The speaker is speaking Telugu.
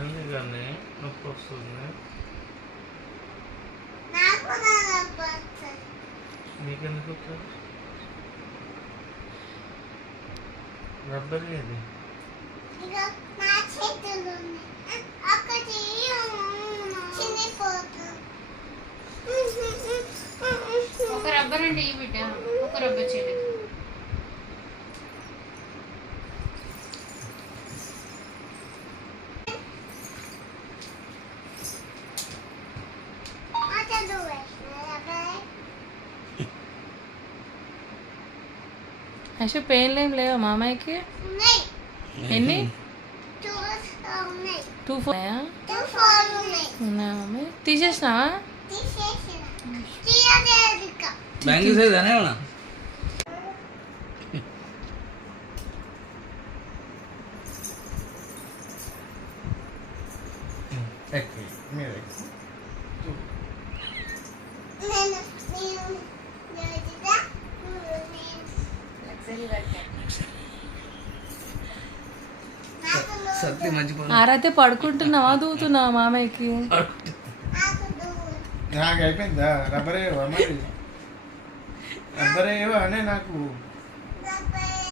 మళ్ళీ కానీ నొప్పి వస్తుంది. నీకెందుకు వస్తుంది? రబ్బర్ ఏది? ఒక రబ్బర్ అంటే ఈ బిడ్డ ఒక రబ్బర్ చేయలేదు. అసలు పెయిన్లు ఏం లేవా మామయ్యకి? ఎన్ని? 2 ఉన్నాయా? ఉన్నాయా మమ్మీ? తీసేసినావా? బ్యాంగిల్స్ ఏదైనా ఆరైతే పడుకుంటున్నావా దూతున్నావా మామయ్యకి? నాకు అయిపోయిందా? రబ్బరే మరి రబ్బరే అనే నాకు